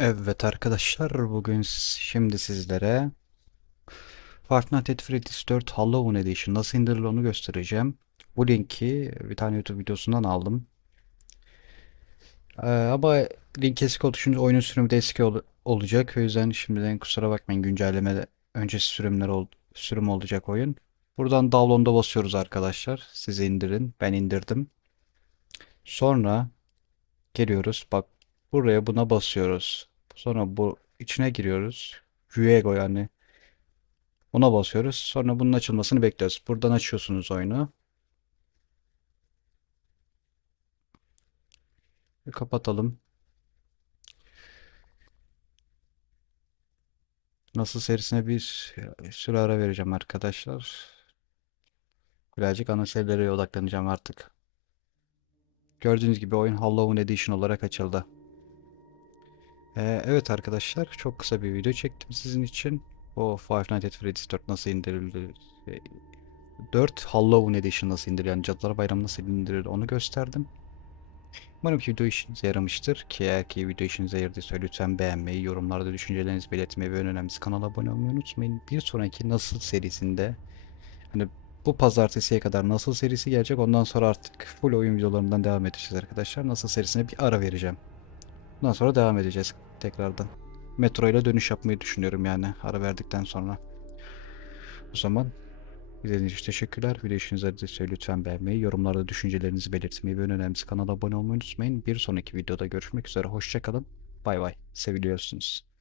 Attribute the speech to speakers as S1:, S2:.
S1: Evet arkadaşlar bugün şimdi sizlere Five Nights Freddy's 4 Halloween Edition nasıl indirilir onu göstereceğim. Bu linki bir tane YouTube videosundan aldım. Ee, ama link eski olduğu için oyunun sürümü de eski ol- olacak. O yüzden şimdiden kusura bakmayın güncelleme öncesi sürümler ol sürüm olacak oyun. Buradan download'a basıyoruz arkadaşlar. Siz indirin. Ben indirdim. Sonra geliyoruz. Bak buraya buna basıyoruz. Sonra bu içine giriyoruz. Vuego yani Ona basıyoruz. Sonra bunun açılmasını bekliyoruz. Buradan açıyorsunuz oyunu. Bir kapatalım. Nasıl serisine bir süre ara vereceğim arkadaşlar. Birazcık ana serilere odaklanacağım artık. Gördüğünüz gibi oyun Halloween Edition olarak açıldı. Ee, evet arkadaşlar çok kısa bir video çektim sizin için. O Five Nights at Freddy's 4 nasıl indirildi? Şey, 4 Halloween Edition nasıl indirilir? Yani Cadılar Bayramı nasıl indirilir onu gösterdim. Umarım ki video işinize yaramıştır. Ki eğer ki video işinize yaradıysa lütfen beğenmeyi, yorumlarda düşüncelerinizi belirtmeyi ve en önemlisi kanala abone olmayı unutmayın. Bir sonraki Nasıl serisinde hani bu pazartesiye kadar Nasıl serisi gelecek. Ondan sonra artık full oyun videolarından devam edeceğiz arkadaşlar. Nasıl serisine bir ara vereceğim. Ondan sonra devam edeceğiz tekrardan. Metro ile dönüş yapmayı düşünüyorum yani ara verdikten sonra. O zaman İzlediğiniz için teşekkürler. Video işinize yaradıysa lütfen beğenmeyi, yorumlarda düşüncelerinizi belirtmeyi ve en önemlisi kanala abone olmayı unutmayın. Bir sonraki videoda görüşmek üzere. Hoşçakalın. Bay bay. Seviliyorsunuz.